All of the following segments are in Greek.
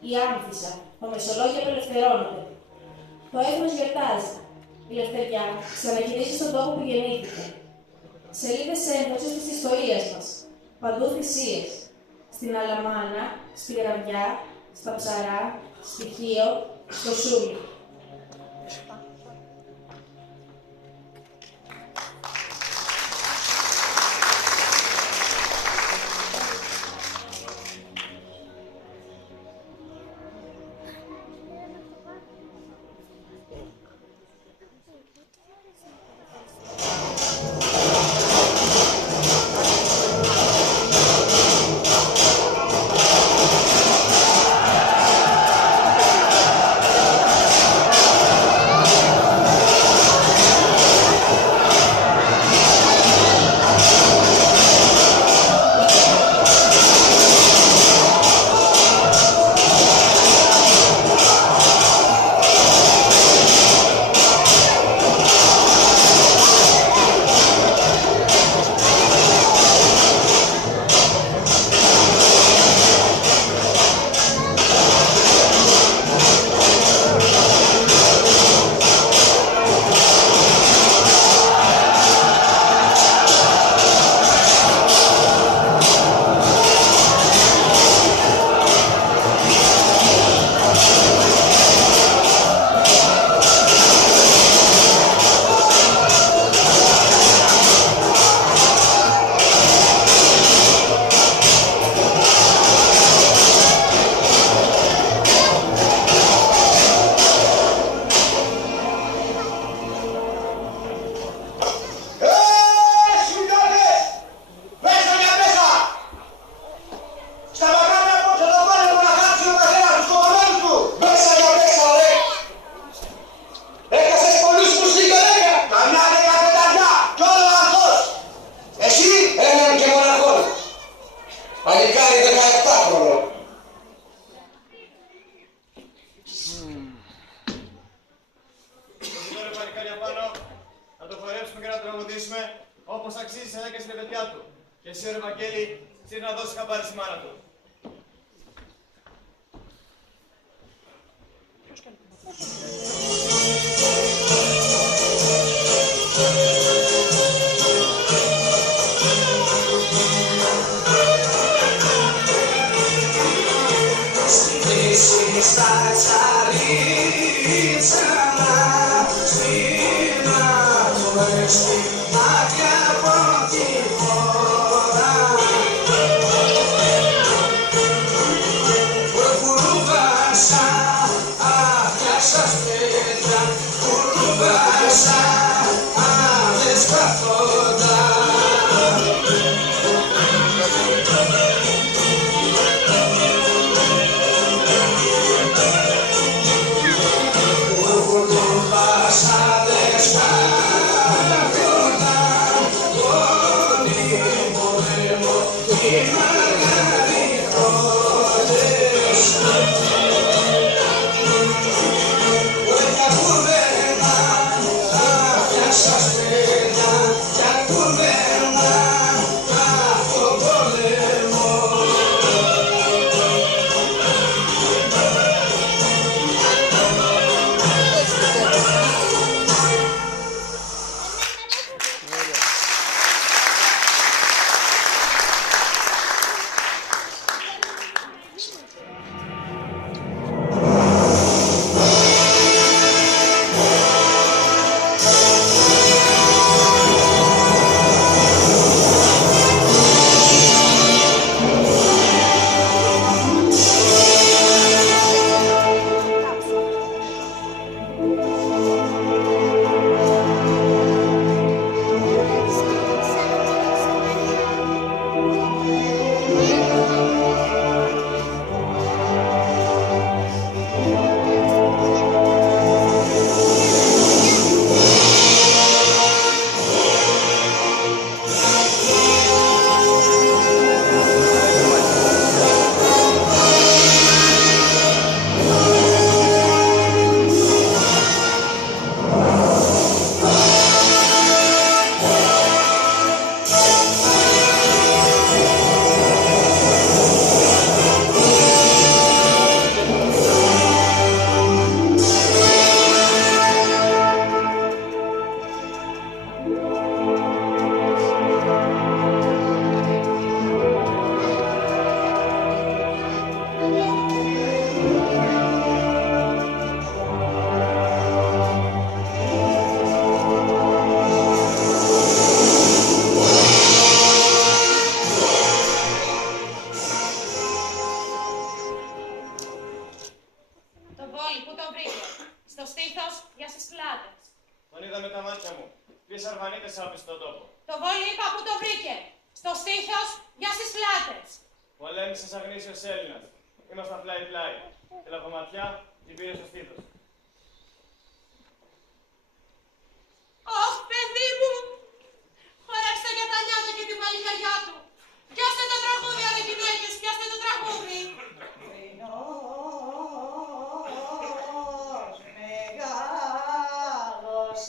η Άμφισσα, το Μεσολόγιο απελευθερώνονται. Το έθνος γιορτάζει. Η Λευτεριά ξαναγυρίζει στον τόπο που γεννήθηκε. Σελίδες έντοξης της ιστορίας μας. Παντού θυσίες. Στην Αλαμάνα, στη Γραβιά, στα Ψαρά, στη Χίο, στο Σούλι. όπως αξίζει σε και στην παιδιά του. Και εσύ, ρε Βαγγέλη, σύρει να δώσεις χαμπάρι στη μάνα του. τον βρήκε. Στο στήθος για στις πλάτες. Τον είδα με τα μάτια μου. Ποιες αρβανίτες άπησε στον τόπο. Το βόλι είπα που το βρήκε. Στο στήθος για στις πλάτες. Πολέμησες αγνήσιος Έλληνας. Ήμασταν πλάι-πλάι. Τη λαβοματιά την πήρε στο στήθος. Ωχ, παιδί μου! Χορέψτε και τα νιάτα και τη μαλλιχαριά του. Πιάστε το τραγούδι, ρε γυναίκες, πιάστε το τραγούδι. Πρωινός μεγάλος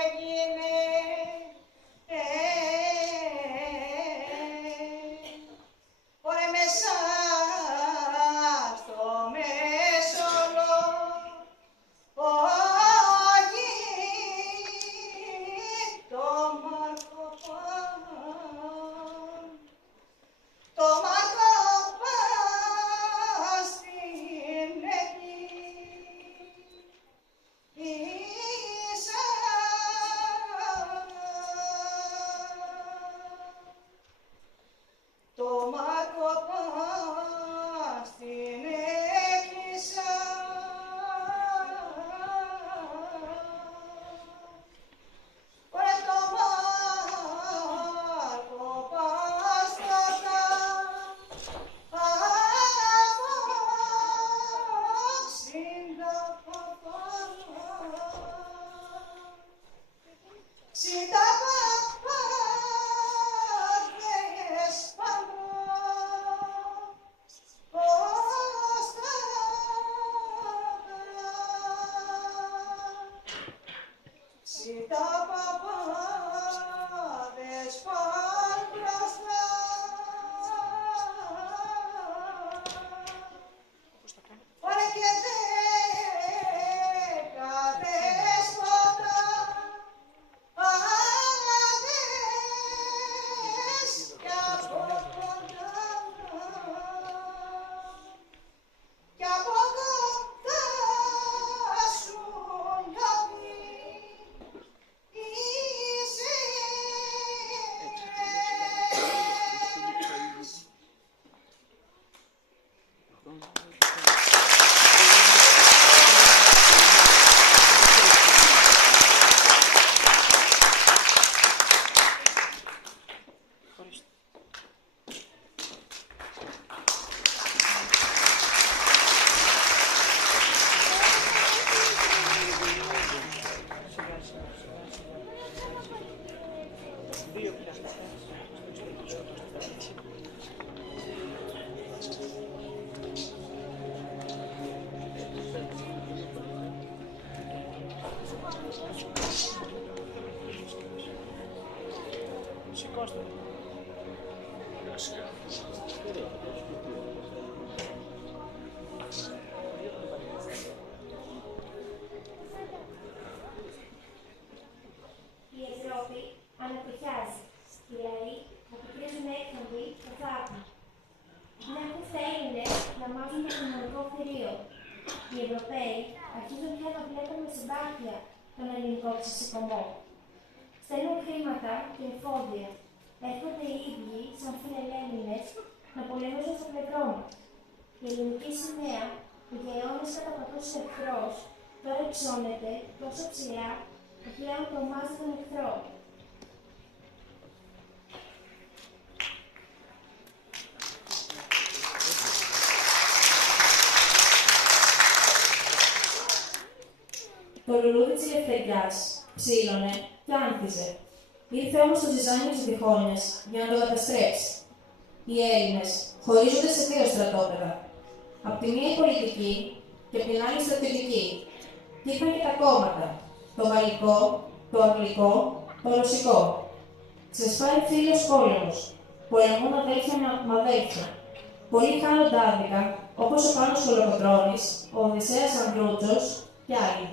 έγινε, ωρε μέσα στο μέσολο, όχι το Μαρκοπάν, το Μαρκοπάν στην εκκλησία. Το Μαρκοπάν στην εκκλησία. Ωρε το Μαρκοπάν στο απόξιντα παπά. Ξιντα παπάδες πάνω ως τα Ξιντα παπάδες πάνω ωρε και δέκατες ποτά άδες κι από κοντά, κι από κοντά σου λιώθει είσαι. Η Ευρώπη ανατριχιάζει. Οι λαοί αποκρίζουν έκθαμβοι το θαύμα. Βλέπουν στα Έλληνες να μάζουν το κοινωνικό θηρίο. Οι Ευρωπαίοι αρχίζουν πια να βλέπουν με συμπάθεια τον ελληνικό ξεσηκωμό. Στέλνουν χρήματα και εφόδια. Έρχονται οι ίδιοι, σαν φιλελλήνες, να πολεμήσουν στο πλευρό μας. Η ελληνική σημαία, που για αιώνες καταπατούσε εχθρός, τώρα υψώνεται τόσο ψηλά που πλέον τρομάζει τον εχθρό. Το λουλούδι της ελευθεριάς ψήλωνε και άνθιζε. Ήρθε όμως το ζυζάνιο της διχόνοιας για να το καταστρέψει. Οι Έλληνες χωρίζονται σε δύο στρατόπεδα. Απ' τη μία η πολιτική και απ' την άλλη η στρατιωτική. Και είχαν και τα κόμματα. Το γαλλικό, το αγγλικό, το ρωσικό. Ξεσπάει φίλος πόλεμος. Πολεμούν αδέλφια με αδέλφια. Πολλοί χάνονται άδικα, όπως ο Πάνος Κολοκοτρώνης, ο Οδυσσέας Ανδρούτσος και άλλοι.